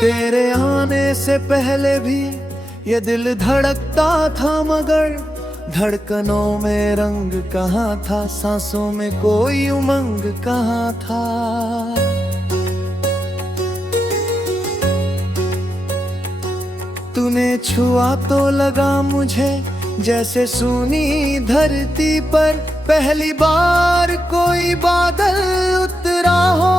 तेरे आने से पहले भी ये दिल धड़कता था, मगर धड़कनों में रंग कहाँ था, सांसों में कोई उमंग कहाँ था। तूने छुआ तो लगा मुझे जैसे सूनी धरती पर पहली बार कोई बादल उतरा हो,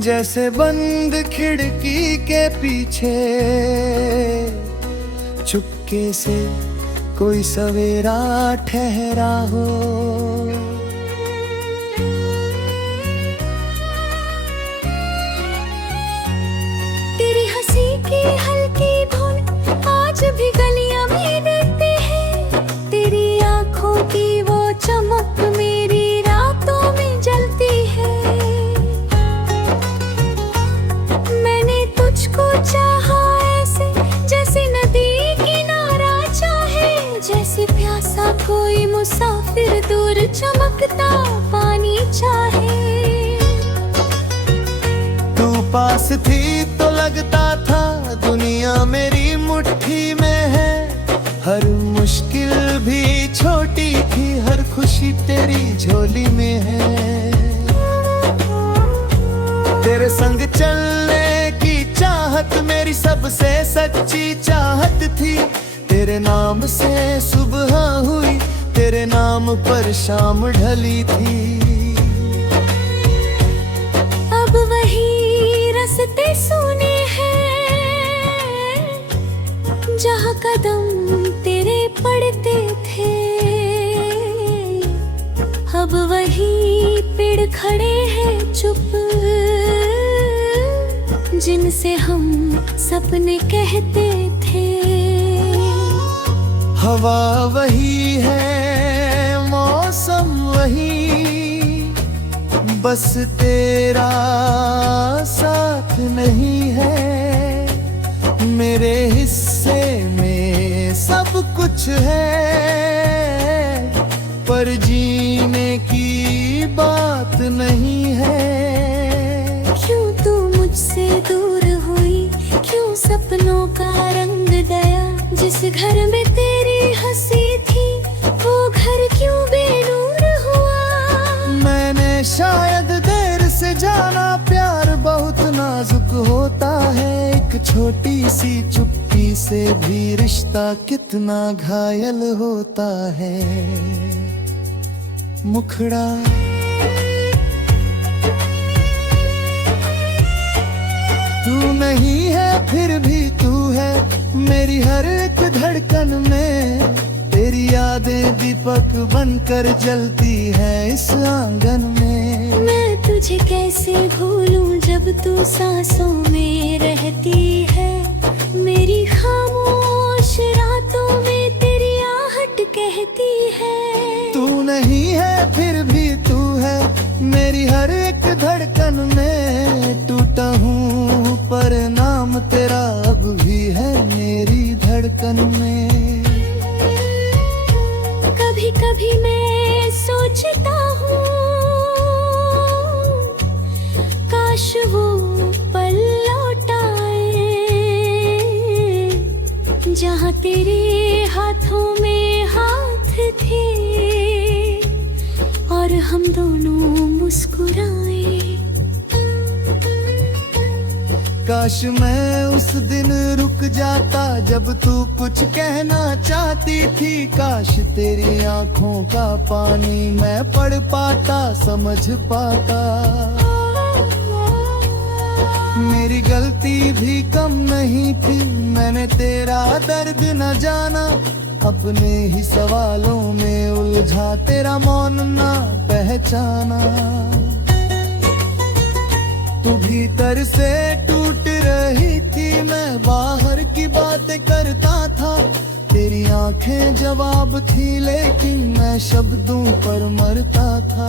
जैसे बंद खिड़की के पीछे चुपके से कोई सवेरा ठहरा हो। तेरी हंसी की हल्की धुन आज भी गलियां में डरती है, तेरी आंखों की वो चमक मेरी रातों में जलती है। मैंने तुझको चाहा ऐसे जैसे नदी किनारा चाहे, जैसे प्यासा कोई मुसाफिर दूर चमकता पानी चाहे। तू पास थी तो लगता था दुनिया मेरी मुट्ठी में है, हर मुश्किल भी छोटी थी, हर खुशी तेरी झोली में है। तेरे संग चलने की चाहत मेरी सबसे सच्ची चाहत थी, तेरे नाम से सुबह हुई, तेरे नाम पर शाम ढली थी। अब वही रास्ते सुने हैं जहाँ कदम तेरे पड़ते थे, अब वही पेड़ खड़े हैं चुप जिनसे हम सपने कहते थे। हवा वही है, मौसम वही, बस तेरा साथ नहीं है। मेरे हिस्से में सब कुछ है, पर जीने की बात नहीं है। क्यों तू मुझसे दूर हुई, क्यों सपनों का रंग गया, जिस घर में तेरी हंसी थी वो घर क्यों बेनूर हुआ। मैंने शायद देर से जाना प्यार बहुत नाजुक होता है, एक छोटी सी चुप्पी से भी रिश्ता कितना घायल होता है। मुखड़ा तू नहीं है फिर भी तू है मेरी हर एक धड़कन में, तेरी यादें दीपक बनकर जलती है इस आंगन में। मैं तुझे कैसे भूलूं जब तू सांसों में रहती है, मेरी खामोश रातों में तेरी आहट कहती है। तू नहीं है फिर भी तू है मेरी हर एक धड़कन में, टूटा हूँ पर नाम तेरा अब भी है मेरी धड़कन में। कभी कभी मैं सोचता हूँ काश वो पल लौट आए जहाँ तेरे हाथों में हाथ थे और हम दोनों मुस्कुराए। काश मैं उस दिन रुक जाता जब तू कुछ कहना चाहती थी, काश तेरी आंखों का पानी मैं पढ़ पाता समझ पाता। मेरी गलती भी कम नहीं थी, मैंने तेरा दर्द न जाना, अपने ही सवालों में उलझा तेरा मौन ना पहचाना। तू भीतर से टूट रही थी, मैं बाहर की बातें करता था, तेरी आंखें जवाब थी लेकिन मैं शब्दों पर मरता था।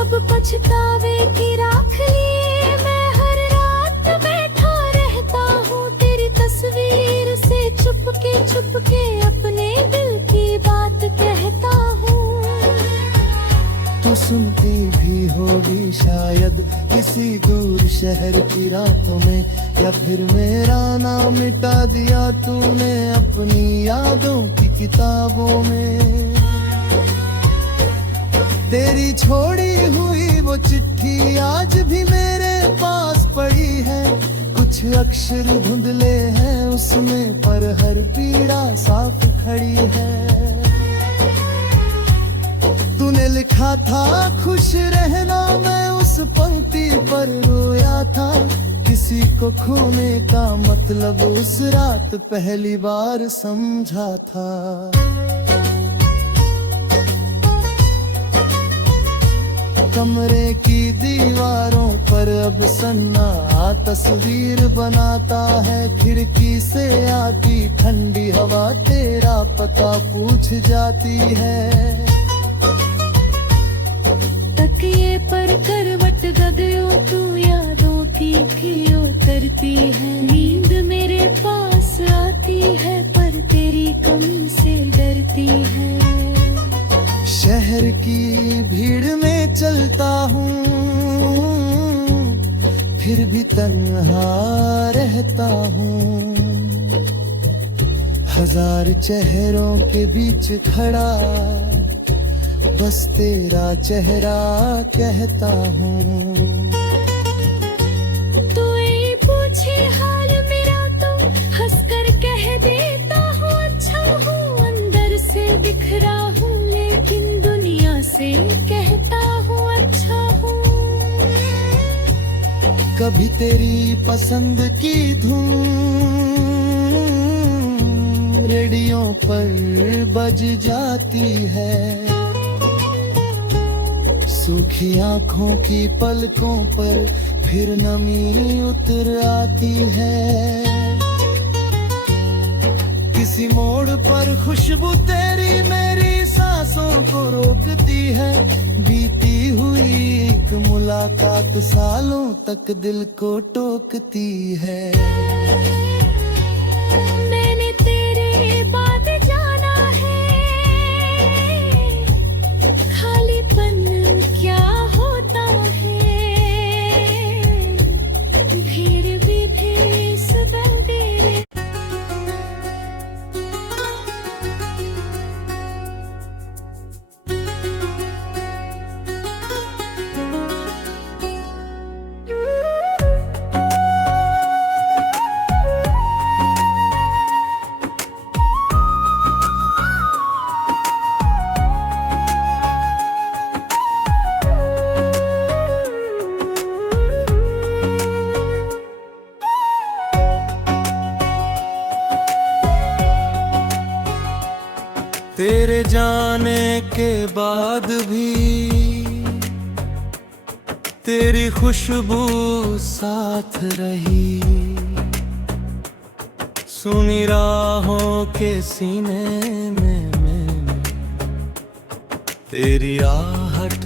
अब पछतावे की राख लिए मैं हर रात बैठा रहता हूँ, तेरी तस्वीर से चुपके अपने दिल की बात कहता हूँ। तो सुन होगी शायद किसी दूर शहर की रातों में, या फिर मेरा नाम मिटा दिया तूने अपनी यादों की किताबों में। तेरी छोड़ी हुई वो चिट्ठी आज भी मेरे पास पड़ी है, कुछ अक्षर धुंधले हैं उसमें पर हर पीड़ा साफ खड़ी है। तूने लिखा था खुश रहना, मैं उस पंक्ति पर रोया था, किसी को खोने का मतलब उस रात पहली बार समझा था। कमरे की दीवारों पर अब सन्नाटा तस्वीर बनाता है, खिड़की से आती ठंडी हवा तेरा पता पूछ जाती है। तकिए पर करवट गदयों तू यादों की ओर करती है, नींद मेरे पास आती है पर तेरी कमी से डरती है। शहर की भीड़ में चलता हूँ फिर भी तन्हा रहता हूँ, हजार चेहरों के बीच खड़ा बस तेरा चेहरा कहता हूँ। तू ये पूछे हाल मेरा तो हंसकर कह देता हूँ अच्छा हूँ, अंदर से बिखरा हूँ लेकिन दुनिया से कहता हूँ अच्छा हूँ। कभी तेरी पसंद की धुन रेडियो पर बज जाती है, सूखी आंखों की पलकों पर फिर नमी उतर आती है। किसी मोड़ पर खुशबू तेरी मेरी सांसों को रोकती है, बीती हुई एक मुलाकात सालों तक दिल को टोकती है। मैंने तेरे बाद जाना है खालीपन क्या होता है, भीड़ भी भेस बन तेरे। तेरे जाने के बाद भी तेरी खुशबू साथ रही, सुनी राहों के सीने में मैंने तेरी आहट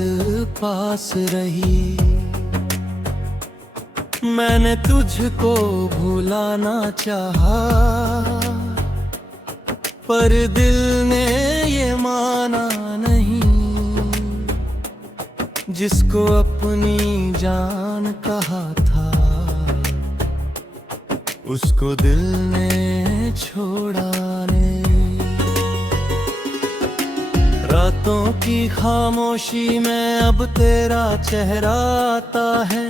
पास रही। मैंने तुझको भुलाना चाहा पर दिल ने ये माना नहीं, जिसको अपनी जान कहा था उसको दिल ने छोड़ा नहीं। रातों की खामोशी में अब तेरा चेहरा आता है,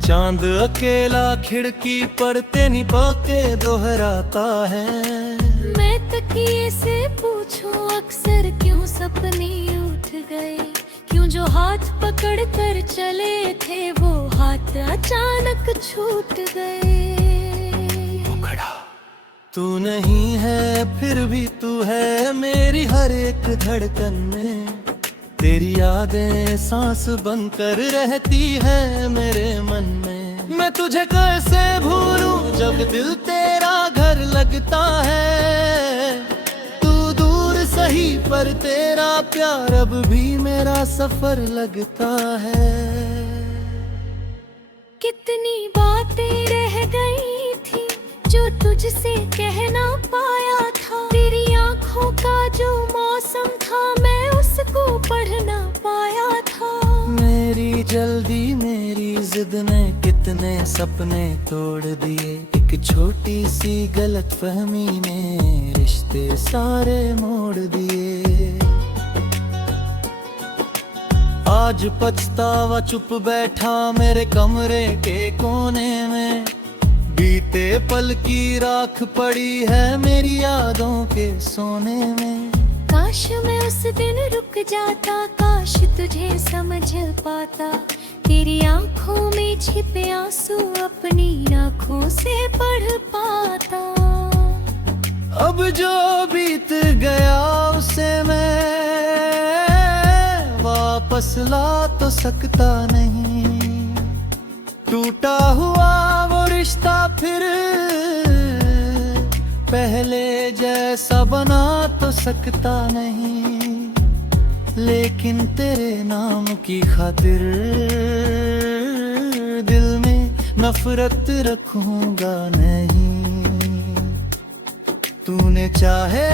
चांद अकेला खिड़की पर तेनी पाके दोहराता है। मैं तकिए से पूछूं अक्सर क्यों सपने उठ गए, क्यों जो हाथ पकड़ कर चले थे वो हाथ अचानक छूट गए। तू नहीं है फिर भी तू है मेरी हर एक धड़कन में, तेरी यादें सांस बनकर रहती है मेरे मन में। मैं तुझे कैसे भूलूं जब दिल तेरा घर लगता है, तू दूर सही पर तेरा प्यार अब भी मेरा सफर लगता है। कितनी बातें रह गई थी जो तुझसे कह ना पाया था, तेरी आंखों का जो मौसम था मैं उसको पढ़ ना पाया था। मेरी जल्दी ने कितने सपने तोड़ दिए, एक छोटी सी गलतफहमी ने रिश्ते सारे मोड़ दिए। आज पछतावा चुप बैठा मेरे कमरे के कोने में, बीते पल की राख पड़ी है मेरी यादों के सोने में। काश मैं उस दिन रुक जाता, काश तुझे समझ पाता, तेरी आंखों में छिपे आंसू अपनी आंखों से पढ़ पाता। अब जो बीत गया उसे मैं वापस ला तो सकता नहीं, टूटा हुआ वो रिश्ता फिर पहले जैसा बना तो सकता नहीं, लेकिन तेरे नाम की खातिर दिल में नफरत रखूंगा नहीं। तूने चाहे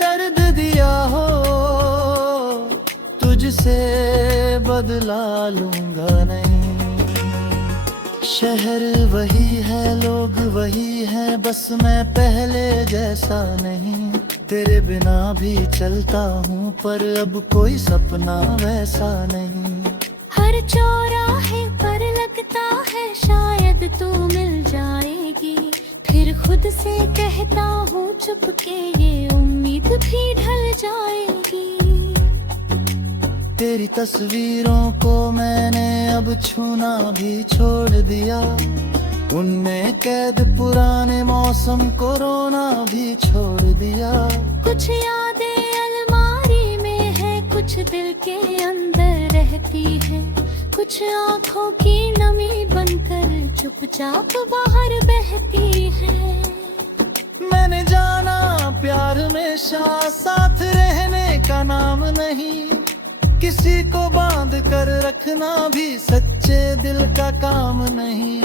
दर्द दिया हो, तुझसे बदला लूंगा नहीं। शहर वही है, लोग वही हैं, बस मैं पहले जैसा नहीं। तेरे बिना भी चलता हूँ पर अब कोई सपना वैसा नहीं। हर चौराहे पर लगता है शायद तू मिल जाएगी, फिर खुद से कहता हूँ चुपके ये उम्मीद भी ढल जाएगी। तेरी तस्वीरों को मैंने अब छूना भी छोड़ दिया, उनमें कैद पुराने मौसम को रोना भी छोड़ दिया। कुछ यादें अलमारी में है, कुछ दिल के अंदर रहती है, कुछ आँखों की नमी बनकर चुपचाप बाहर बहती है। मैंने जाना प्यार हमेशा साथ रहने का नाम नहीं, किसी को बांध कर रखना भी सच्चे दिल का काम नहीं।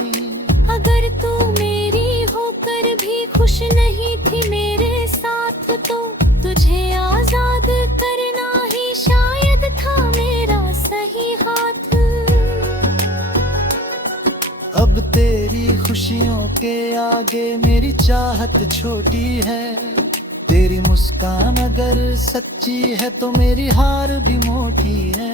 अगर तू मेरी होकर भी खुश नहीं थी मेरे साथ, तो तुझे आजाद करना ही शायद था मेरा सही हाथ। अब तेरी खुशियों के आगे मेरी चाहत छोटी है, तेरी मुस्कान अगर सच्ची है तो मेरी हार भी मोटी है।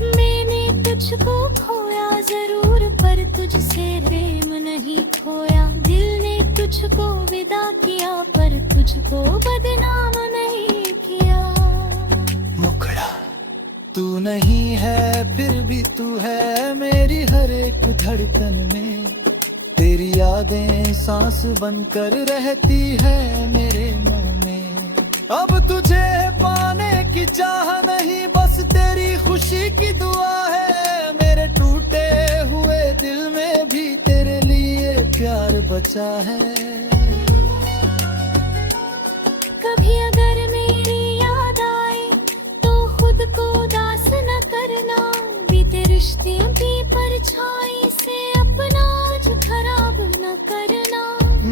मैंने तुझको खोया जरूर पर तुझसे प्रेम नहीं खोया, दिल ने तुझको विदा किया पर तुझको बदनाम नहीं किया। मुखड़ा तू नहीं है फिर भी तू है मेरी हर एक धड़कन में, तेरी यादें सांस बनकर रहती है मेरे मन में। अब तुझे पाने की चाह नहीं, बस तेरी खुशी की दुआ है, मेरे टूटे हुए दिल में भी तेरे लिए प्यार बचा है। कभी अगर मेरी याद आए तो खुद को उदास न करना, बीते रिश्ते की परछाई से अपना आज खराब न करना।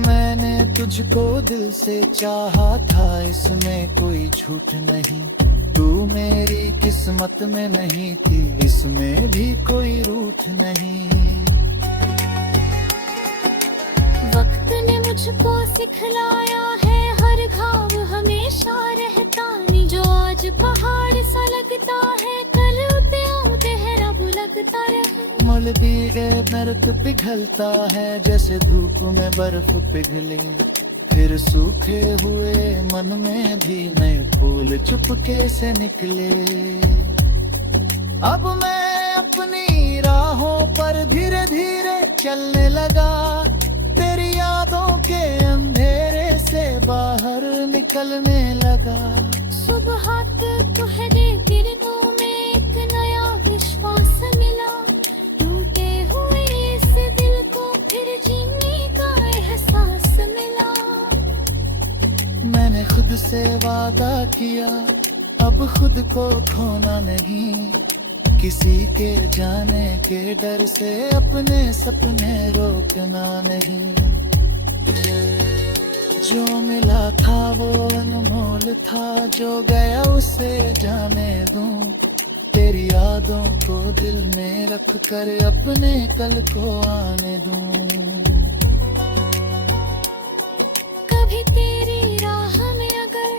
मैंने तुझको दिल से चाहा था, इसमें कोई झूठ नहीं, तू मेरी किस्मत में नहीं थी, इसमें भी कोई रूठ नहीं। वक्त ने मुझको सिखलाया है हर घाव हमेशा रहता नहीं, जो आज पहाड़ सा लगता है कल उते रब लगता रहे। मल भी गए नरक पिघलता है जैसे धूप में बर्फ पिघले, फिर सूखे हुए मन में भी नए फूल चुपके से निकले। अब मैं अपनी राहों पर धीरे धीरे चलने लगा, तेरी यादों के अंधेरे से बाहर निकलने लगा। सुबह तुहरे किरणों में एक नया विश्वास मिला, टूटे हुए इस दिल को फिर जीने का एहसास मिला। मैंने खुद से वादा किया अब खुद को खोना नहीं, किसी के जाने के डर से अपने सपने रोकना नहीं। जो मिला था वो अनमोल था, जो गया उसे जाने दूं। तेरी यादों को दिल में रख कर अपने कल को आने दूं। कभी तेरी राह में अगर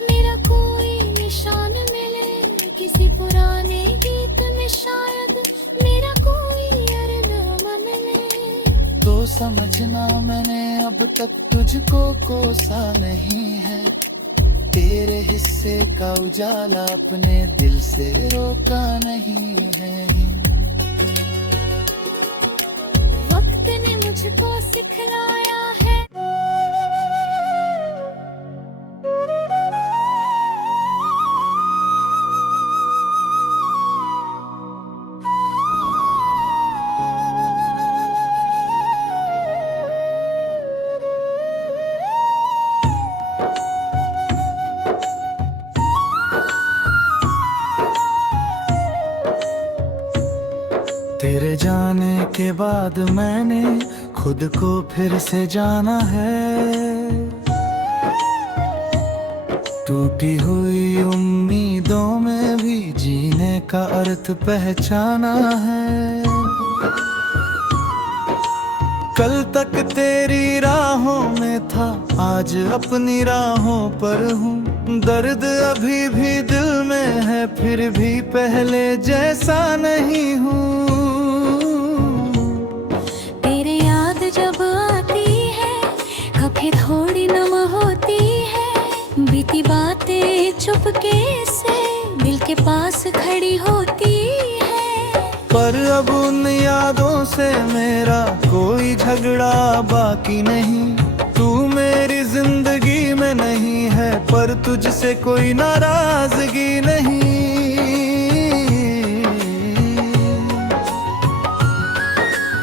मेरा कोई निशान मिले, किसी पुराने गीत में शायद मेरा कोई अरनामा मिले, तो समझना मैंने अब तक तुझको कोसा नहीं है। तेरे हिस्से का उजाला अपने दिल से रोका नहीं है। वक्त ने मुझको सिखलाया है। तेरे जाने के बाद मैंने खुद को फिर से जाना है। टूटी हुई उम्मीदों में भी जीने का अर्थ पहचाना है। कल तक तेरी राहों में था, आज अपनी राहों पर हूँ। दर्द अभी भी दिल में है, फिर भी पहले जैसा नहीं हूँ। तेरे याद जब आती है, कभी थोड़ी नम होती है। बीती बातें चुपके से दिल के पास खड़ी होती है। पर अब उन यादों से मेरा कोई झगड़ा बाकी नहीं। तू मेरी जिंदगी में नहीं है, पर तुझसे कोई नाराजगी नहीं।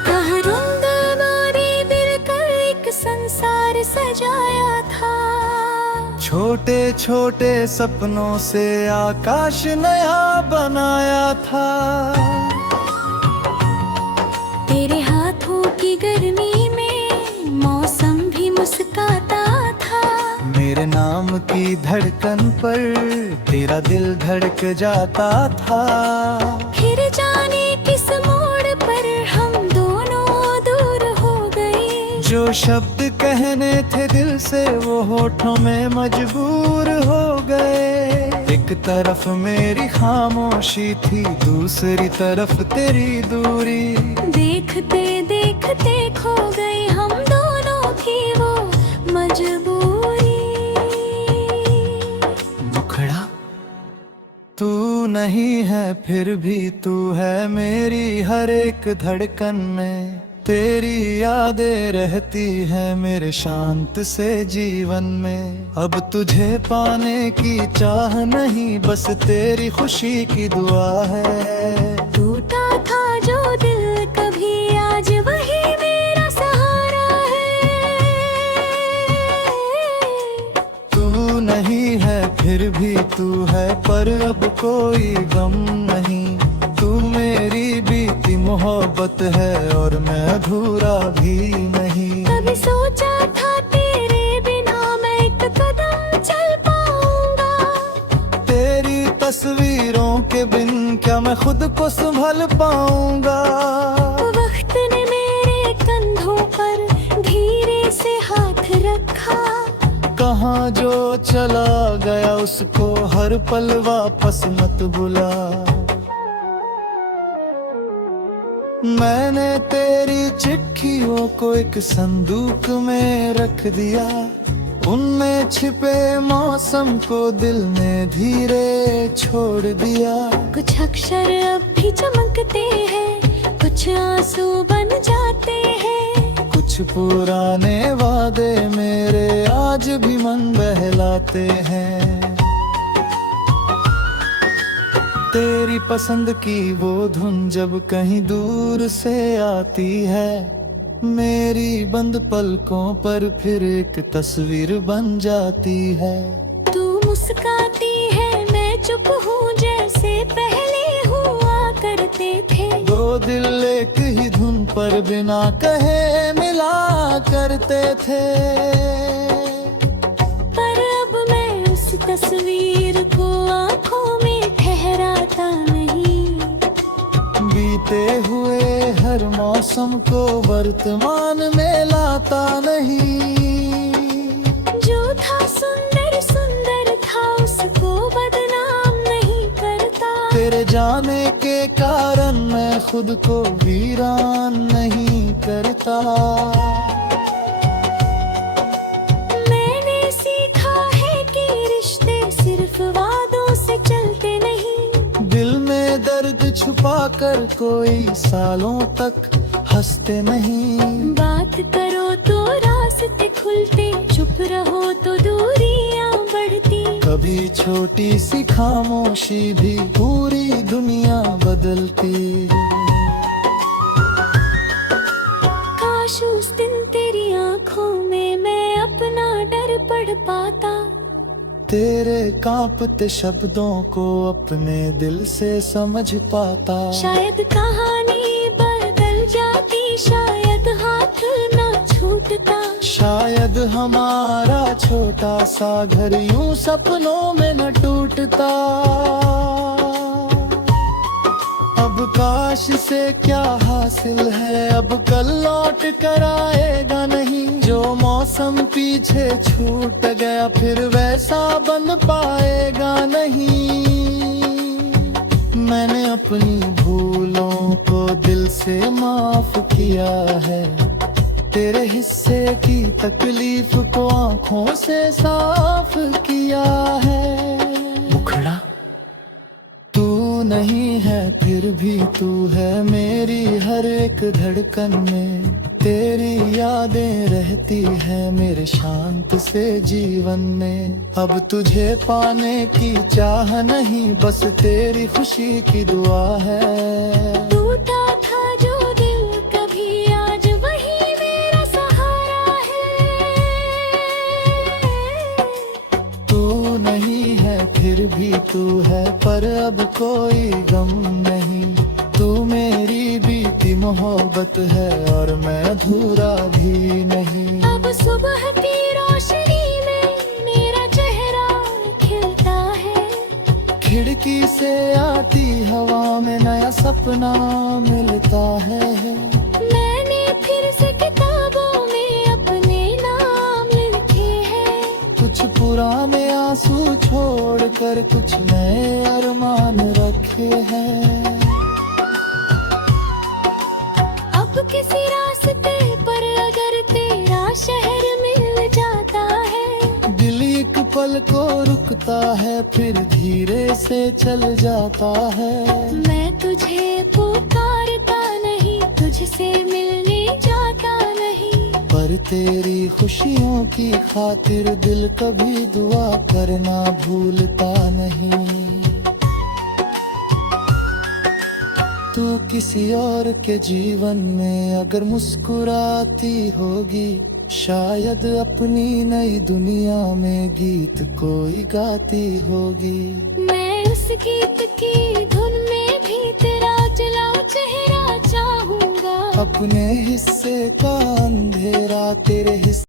कहाँ रुंदगारी दिल कर एक संसार सजाया था। छोटे छोटे सपनों से आकाश नया बनाया था। तेरे हाथों की गर्मी में मौसम भी मुस्काता था। मेरे नाम की धड़कन पर तेरा दिल धड़क जाता था। फिर जाने किस मोड़ पर हम दोनों दूर हो गए। जो शब्द कहने थे दिल से वो होठों में मजबूर हो गए। एक तरफ मेरी खामोशी थी, दूसरी तरफ तेरी दूरी। देखते देखते खो गए हम दोनों की वो मजबूरी। मुखड़ा तू नहीं है, फिर भी तू है मेरी हर एक धड़कन में। तेरी यादें रहती हैं मेरे शांत से जीवन में। अब तुझे पाने की चाह नहीं, बस तेरी खुशी की दुआ है। टूटा था जो दिल कभी, आज वही मेरा सहारा है। तू नहीं है फिर भी तू है, पर अब कोई गम नहीं। तू मेरी बीती मोहब्बत है और मैं अधूरा भी नहीं। कभी सोचा था तेरे बिना मैं एक कदम चल पाऊंगा। तेरी तस्वीरों के बिन क्या मैं खुद को संभल पाऊंगा। वक्त ने मेरे कंधों पर धीरे से हाथ रखा। कहाँ जो चला गया उसको हर पल वापस मत बुला। मैंने तेरी चिट्ठियों को एक संदूक में रख दिया। उनमें छिपे मौसम को दिल में धीरे छोड़ दिया। कुछ अक्षर अब भी चमकते हैं, कुछ आंसू बन जाते हैं। कुछ पुराने वादे मेरे आज भी मन बहलाते हैं। तेरी पसंद की वो धुन जब कहीं दूर से आती है, मेरी बंद पलकों पर फिर एक तस्वीर बन जाती है। तू मुस्काती है, मैं चुप हूँ जैसे पहले हुआ करते थे। दो दिल एक ही धुन पर बिना कहे मिला करते थे। पर अब मैं उस तस्वीर को आंखों में ठहराता नहीं। बीते हुए हर मौसम को वर्तमान में लाता नहीं। जो था सुंदर सुंदर था उसको बदनाम नहीं करता। तेरे जाने के कारण मैं खुद को वीरान नहीं करता। मैंने सीखा है कि रिश्ते सिर्फ वादों से चलते नहीं। दिल में दर्द छुपा कर कोई सालों तक हंसते नहीं। बात करो तो रास्ते खुलते, चुप रहो तो दूरियां बढ़ती। कभी छोटी सी खामोशी भी पूरी दुनिया बदलती। काश उस दिन तेरी आंखों में मैं अपना डर पढ़ पाता। तेरे कांपते शब्दों को अपने दिल से समझ पाता। शायद कहानी बदल जाती, शायद हाथ न छूटता। शायद हमारा छोटा सा घर यूं सपनों में न टूटता। अब काश से क्या हासिल है, अब कल लौट कर आएगा नहीं। जो मौसम पीछे छूट गया फिर वैसा बन पाएगा नहीं। मैंने अपनी भूलों को दिल से माफ किया है। तेरे हिस्से की तकलीफ को आंखों से साफ किया है। मुखड़ा तू नहीं है फिर भी तू है मेरी हर एक धड़कन में। तेरी यादें रहती है मेरे शांत से जीवन में। अब तुझे पाने की चाह नहीं, बस तेरी खुशी की दुआ है। टूटा था जो दिल कभी, आज वही मेरा सहारा है। तू नहीं है फिर भी तू है, पर अब कोई गम नहीं। तू मेरी बीती मोहब्बत है और मैं अधूरा भी नहीं। अब सुबह की रोशनी में मेरा चेहरा खिलता है। खिड़की से आती हवा में नया सपना मिलता है। मैंने फिर से किताबों में अपने नाम लिखे हैं। कुछ पुराने आंसू छोड़कर कुछ नए अरमान रखे हैं। अब किसी रास्ते पर अगर तेरा शहर मिल जाता है। दिल एक पल को रुकता है फिर धीरे से चल जाता है। मैं तुझे पुकारता नहीं, तुझसे मिलने जाता नहीं। पर तेरी खुशियों की खातिर दिल कभी दुआ करना भूलता नहीं। तू किसी और के जीवन में अगर मुस्कुराती होगी, शायद अपनी नई दुनिया में गीत कोई गाती होगी। मैं उस गीत की धुन में भी तेरा जला चेहरा चाहूंगा। अपने हिस्से का अंधेरा तेरे हिस्से